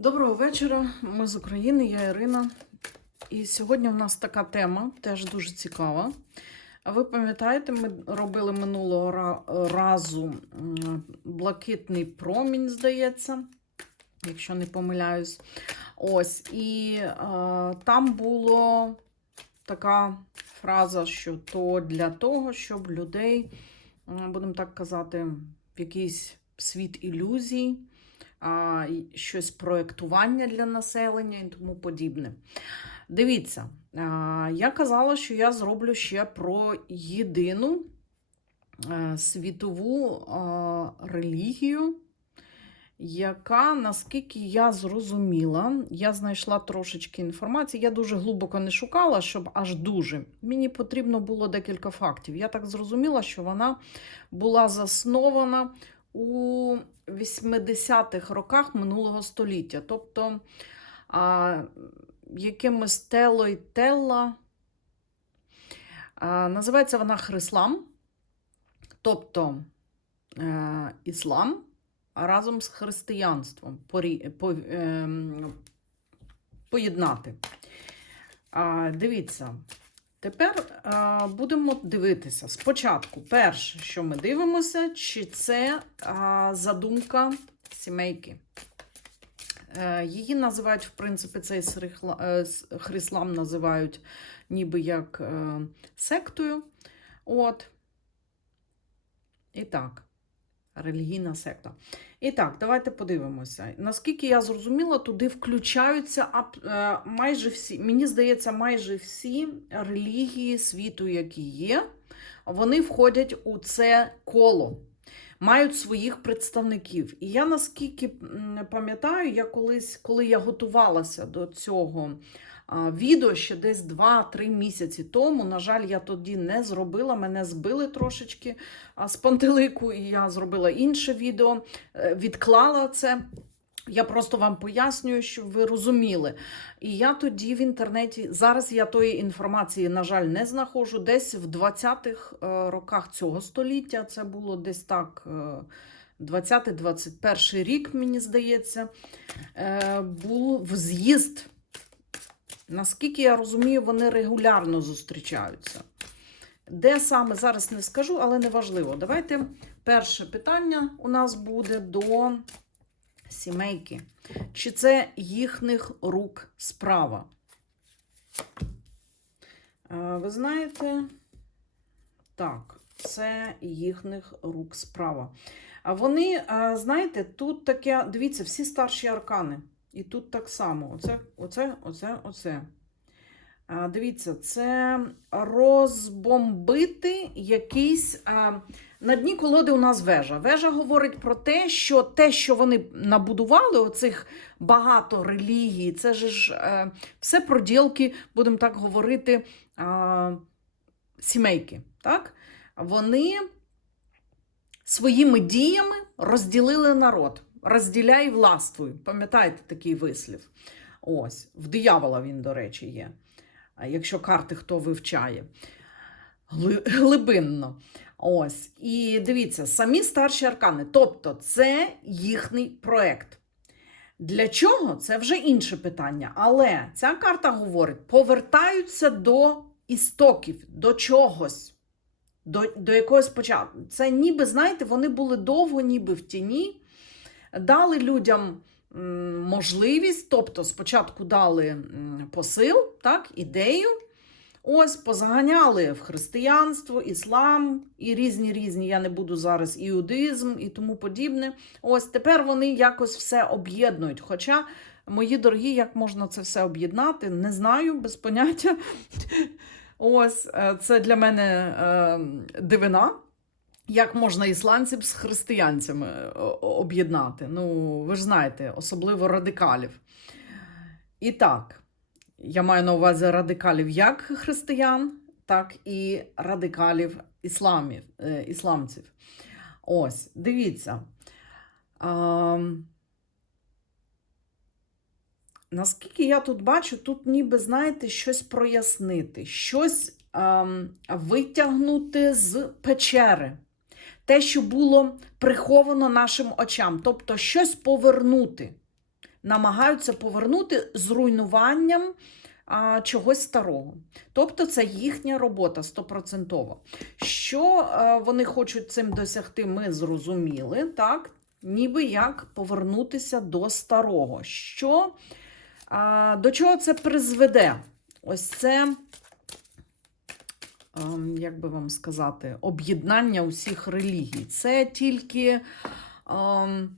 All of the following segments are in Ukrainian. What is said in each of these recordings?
Доброго вечора. Ми з України, я Ірина. І сьогодні в нас така тема, теж дуже цікава. Ви пам'ятаєте, ми робили минулого разу блакитний промінь, здається, якщо не помиляюсь. Ось, і е, там було така фраза, що то для того, щоб людей, будемо так казати, в якийсь світ ілюзій щось проєктування для населення і тому подібне. Дивіться, я казала, що я зроблю ще про єдину е, світову релігію, яка, наскільки я зрозуміла, я знайшла трошечки інформації. Я дуже глибоко не шукала, щоб аж дуже. Мені потрібно було декілька фактів. Я так зрозуміла, що вона була заснована у 80-х роках минулого століття. Тобто а, якимось Тело і Телла. Називається вона Хрислам, тобто е, іслам разом з християнством порі, по, ем, поєднати. А, дивіться. Тепер а, будемо дивитися. Спочатку, перше, що ми дивимося, чи це а, задумка сімейки. Е, її називають, в принципі, цей е, хрислам називають ніби як е, сектою. От. І так, релігійна секта. І так, давайте подивимося. Наскільки я зрозуміла, туди включаються е, майже всі, мені здається, майже всі релігії світу, які є, вони входять у це коло, мають своїх представників. І я наскільки пам'ятаю, я колись, коли я готувалася до цього відео ще десь 2-3 місяці тому. На жаль, я тоді не зробила, мене збили трошечки з пантелику, і я зробила інше відео, е, відклала це. Я просто вам пояснюю, щоб ви розуміли. І я тоді в інтернеті, зараз я тої інформації, на жаль, не знаходжу. Десь в 20-х е, роках цього століття, це було десь так. е, 20-21 рік, мені здається, е, був з'їзд. Наскільки я розумію, вони регулярно зустрічаються. Де саме зараз не скажу, але неважливо. Давайте перше питання у нас буде до сімейки. Чи це їхніх рук справа? Е, Ви знаєте, так, це їхніх рук справа. А вони, е, знаєте, тут таке, дивіться, всі старші аркани. І тут так само. Оце, оце, оце, оце. А, Дивіться, це розбомбити якийсь. А, на дні колоди у нас вежа. Вежа говорить про те, що те, що вони набудували, оцих багато релігій, це ж е, все проділки, будемо так говорити, а, сімейки. Так? Вони своїми діями розділили народ. Розділяй властвуй. Пам'ятаєте такий вислів? Ось, в диявола він, до речі, є. Якщо карти хто вивчає глибинно. Ось. І дивіться, самі старші аркани. Тобто, це їхній проект. Для чого? Це вже інше питання. Але ця карта говорить: повертаються до істоків, до чогось, до, до якогось початку. Це ніби, знаєте, вони були довго, ніби в тіні, дали людям можливість, тобто спочатку дали посил, так, ідею. Ось позаганяли в християнство, іслам і різні різні. Я не буду зараз іудизм і тому подібне. Ось тепер вони якось все об'єднують. Хоча, мої дорогі, як можна це все об'єднати, не знаю, без поняття. Ось е, це для мене е, дивина. Як можна ісландців з християнцями е, об'єднати? Ну, ви ж знаєте, особливо радикалів. І так, я маю на увазі радикалів як християн, так і радикалів ісламів, е, ісламців. Ось, дивіться. Ам, наскільки я тут бачу, тут ніби, знаєте, щось прояснити, щось ам, витягнути з печери. Те, що було приховано нашим очам, тобто щось повернути. намагаються повернути зруйнуванням а, чогось старого. Тобто це їхня робота стопроцентово. Що е, вони хочуть цим досягти, ми зрозуміли, так? Ніби як повернутися до старого. Що, а, до чого це призведе? Ось це, як би вам сказати, об'єднання усіх релігій. Це тільки ем,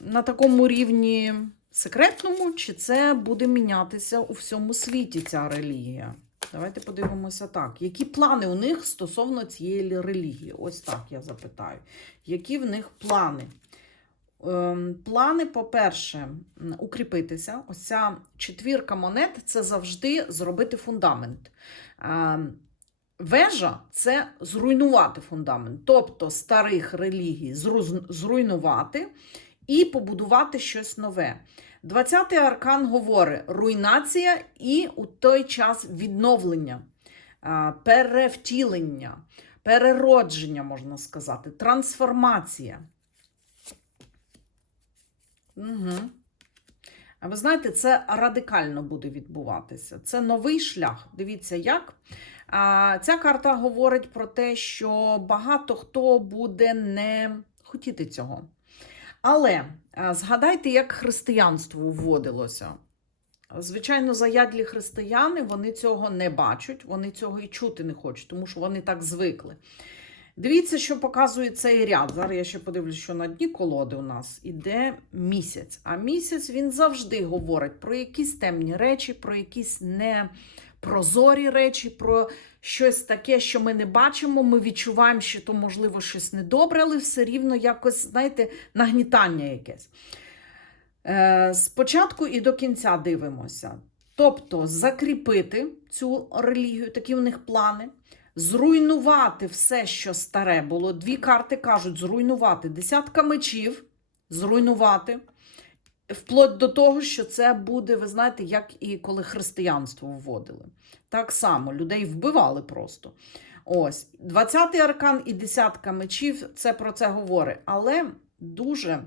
на такому рівні секретному, чи це буде мінятися у всьому світі ця релігія? Давайте подивимося так. Які плани у них стосовно цієї релігії? Ось так я запитаю. Які в них плани? Ем, Плани, по-перше, м, укріпитися.Ось ця четвірка монет це завжди зробити фундамент. Вежа це зруйнувати фундамент, тобто старих релігій зруйнувати і побудувати щось нове. 20-й аркан говорить руйнація і у той час відновлення, перевтілення, переродження, можна сказати, трансформація. Угу. А ви знаєте, це радикально буде відбуватися. Це новий шлях. Дивіться, як. Ця карта говорить про те, що багато хто буде не хотіти цього. Але згадайте, як християнство вводилося. Звичайно, заядлі християни вони цього не бачать, вони цього і чути не хочуть, тому що вони так звикли. Дивіться, що показує цей ряд. Зараз я ще подивлюсь, що на дні колоди у нас іде місяць. А місяць він завжди говорить про якісь темні речі, про якісь непрозорі речі, про щось таке, що ми не бачимо. Ми відчуваємо, що то, можливо, щось недобре, але все рівно якось, знаєте, нагнітання якесь. Е, Спочатку і до кінця дивимося. Тобто закріпити цю релігію, такі в них плани, зруйнувати все, що старе було. Дві карти кажуть: зруйнувати десятка мечів, зруйнувати. Вплоть до того, що це буде, ви знаєте, як і коли християнство вводили. Так само людей вбивали просто. Ось, 20-й аркан і десятка мечів це про це говорить. Але дуже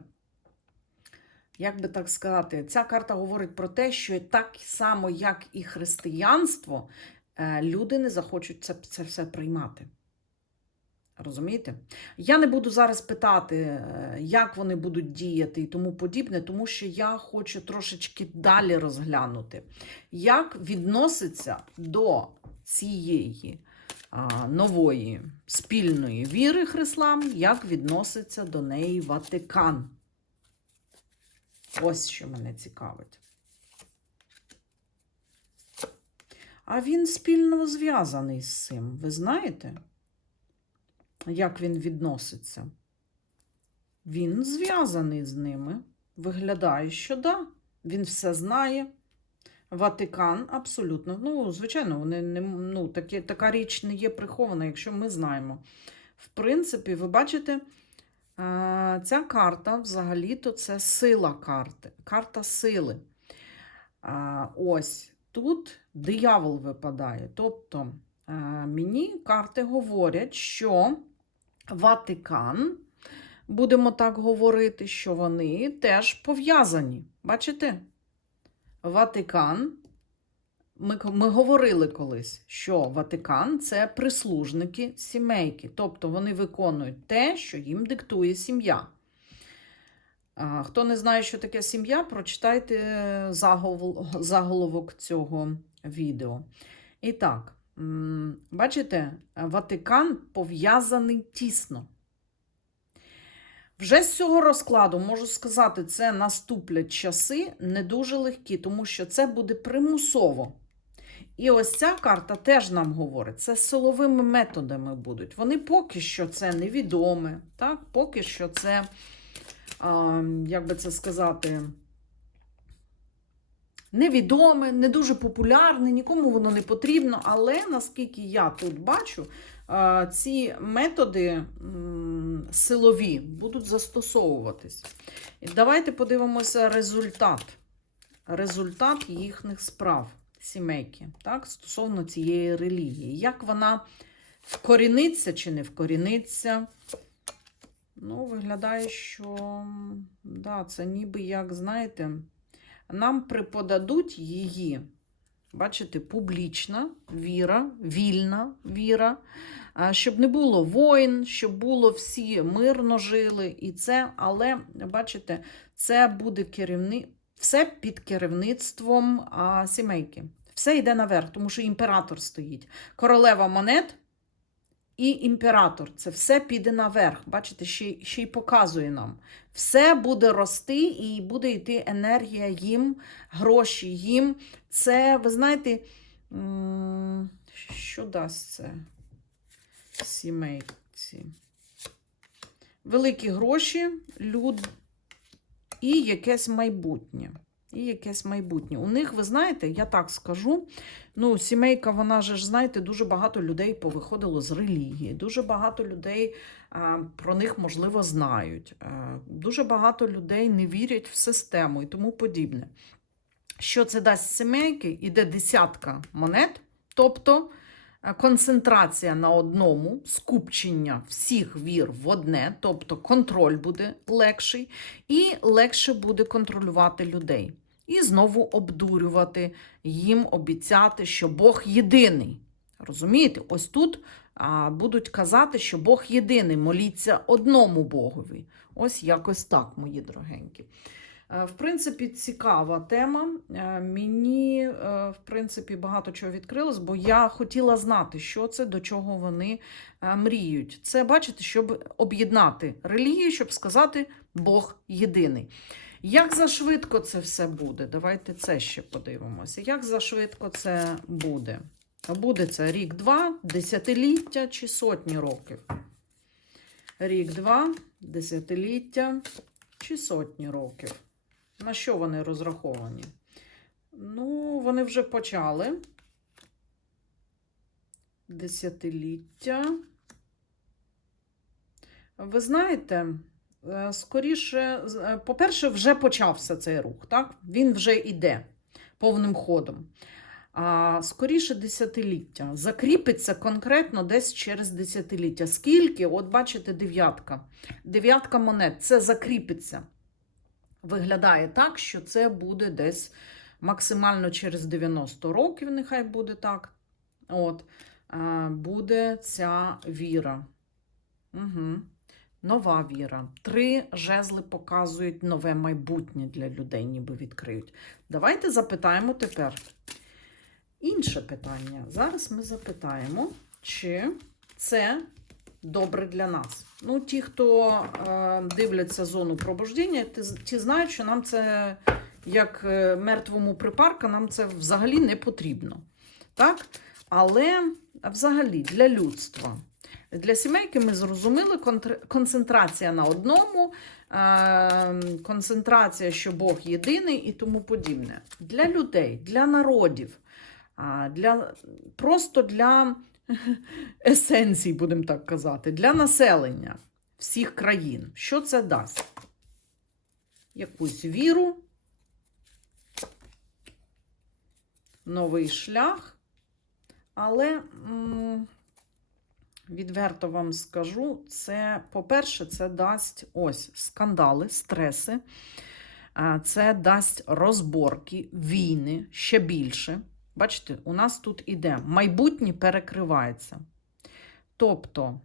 як би так сказати, ця карта говорить про те, що так само, як і християнство, е, люди не захочуть це, це все приймати. Розумієте? Я не буду зараз питати, е, як вони будуть діяти і тому подібне, тому що я хочу трошечки далі розглянути, як відноситься до цієї а, нової спільної віри хрислам, як відноситься до неї Ватикан. Ось що мене цікавить. А він спільно зв'язаний з цим. Ви знаєте, як він відноситься? Він зв'язаний з ними. Виглядає, що да. Він все знає. Ватикан абсолютно. Ну, звичайно, вони не, ну, такі, така річ не є прихована, якщо ми знаємо. В принципі, ви бачите. Е, Ця карта взагалі-то це сила карти, карта сили. Е, Ось тут диявол випадає. Тобто е, мені карти говорять, що Ватикан, будемо так говорити, що вони теж пов'язані. Бачите? Ватикан. Ми, ми говорили колись, що Ватикан це прислужники сімейки, тобто вони виконують те, що їм диктує сім'я. Хто не знає, що таке сім'я, прочитайте заголовок цього відео. І так, бачите, Ватикан пов'язаний тісно. Вже з цього розкладу можу сказати, це наступлять часи не дуже легкі, тому що це буде примусово. І ось ця карта теж нам говорить, це силовими методами будуть. Вони поки що це невідоме, так? поки що це, як би це сказати, невідоме, не дуже популярне, нікому воно не потрібно. Але наскільки я тут бачу, ці методи силові будуть застосовуватись. І давайте подивимося результат. Результат їхніх справ сімейки, так, стосовно цієї релігії. Як вона вкоріниться чи не вкоріниться? Ну, виглядає, що да, це ніби як, знаєте, нам преподадуть її. Бачите, публічна віра, вільна віра, щоб не було воїн, щоб було всі мирно жили. І це, але бачите, це буде керівник, все під керівництвом а, сімейки. Все йде наверх, тому що імператор стоїть. Королева монет і імператор. Це все піде наверх. Бачите, ще, ще й показує нам. Все буде рости і буде йти енергія їм, гроші їм. Це, ви знаєте, що дасть це сімейці? Великі гроші, люд і якесь майбутнє. І якесь майбутнє. У них, ви знаєте, я так скажу. Ну, сімейка, вона ж, знаєте, дуже багато людей повиходило з релігії, дуже багато людей а, про них, можливо, знають. А, дуже багато людей не вірять в систему і тому подібне. Що це дасть сімейки? Іде десятка монет, тобто е, концентрація на одному, скупчення всіх вір в одне, тобто контроль буде легший, і легше буде контролювати людей. І знову обдурювати, їм обіцяти, що Бог єдиний. Розумієте? Ось тут а, будуть казати, що Бог єдиний, моліться одному Богові. Ось якось так, мої дорогенькі. Е, В принципі, цікава тема. Е, Мені, е, в принципі, багато чого відкрилось, бо я хотіла знати, що це, до чого вони мріють. Це, бачите, щоб об'єднати релігію, щоб сказати Бог єдиний. Як зашвидко це все буде? Давайте це ще подивимося. Як зашвидко це буде? Буде це рік-два, десятиліття чи сотні років? Рік-два, десятиліття чи сотні років. На що вони розраховані? Ну, вони вже почали. Десятиліття. Ви знаєте, скоріше, е, по-перше, вже почався цей рух, так? Він вже йде повним ходом. А, скоріше десятиліття. Закріпиться конкретно десь через десятиліття. Скільки? От бачите, дев'ятка. Дев'ятка монет. Це закріпиться. Виглядає так, що це буде десь максимально через 90 років, нехай буде так. От, е, буде ця віра. Угу. Нова віра. Три жезли показують нове майбутнє для людей, ніби відкриють. Давайте запитаємо тепер інше питання. Зараз ми запитаємо, чи це добре для нас. Ну, ті, хто е, дивляться зону пробуждення, ті, знають, що нам це, як е, мертвому припарка, нам це взагалі не потрібно. Так? Але взагалі для людства. Для сімейки ми зрозуміли концентрація на одному, е, концентрація, що Бог єдиний і тому подібне. Для людей, для народів, для, просто для есенцій, будемо так казати, для населення всіх країн. Що це дасть? Якусь віру, новий шлях, але відверто вам скажу, це, по-перше, це дасть ось скандали, стреси, це дасть розборки, війни ще більше. Бачите, у нас тут іде майбутнє перекривається. Тобто,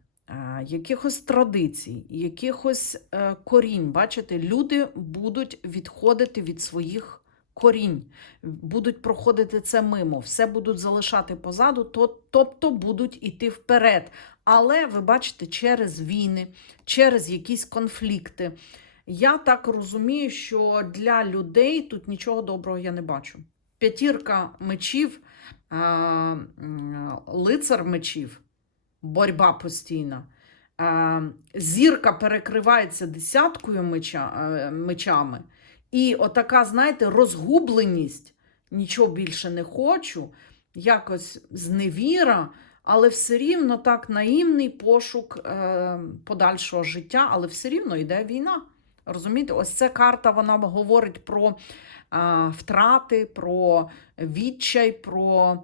якихось традицій, якихось е, корінь, бачите, люди будуть відходити від своїх корінь, будуть проходити це мимо, все будуть залишати позаду, то, тобто будуть іти вперед. Але ви бачите, через війни, через якісь конфлікти. Я так розумію, що для людей тут нічого доброго я не бачу. П'ятірка мечів, лицар мечів, боротьба постійна. Зірка перекривається десяткою меча, е, мечами. І отака, знаєте, розгубленість, нічого більше не хочу, якось зневіра, але все рівно так наївний пошук е, подальшого життя, але все рівно йде війна. Розумієте, ось ця карта вона говорить про а, втрати, про відчай, про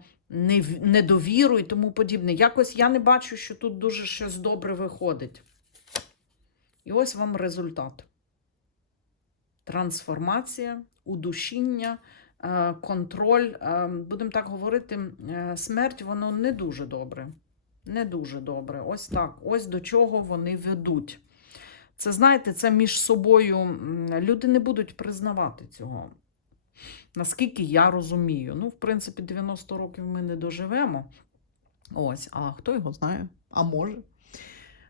недовіру і тому подібне. Якось я не бачу, що тут дуже щось добре виходить. І ось вам результат. Трансформація, удушіння, е, контроль. е, Будемо так говорити, е, смерть воно не дуже добре. Не дуже добре. Ось так. Ось до чого вони ведуть. Це, знаєте, це між собою люди не будуть признавати цього. Наскільки я розумію. Ну, в принципі, 90 років ми не доживемо. Ось, а хто його знає? А може.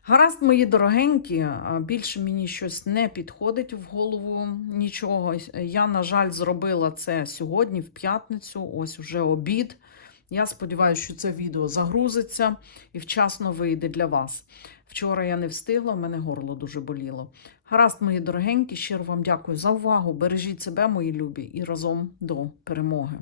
Гаразд, мої дорогенькі, більше мені щось не підходить в голову нічого. Я, на жаль, зробила це сьогодні, в п'ятницю, ось уже обід. Я сподіваюся, що це відео загрузиться і вчасно вийде для вас. Вчора я не встигла, в мене горло дуже боліло. Гаразд, мої дорогенькі, щиро вам дякую за увагу. Бережіть себе, мої любі, і разом до перемоги.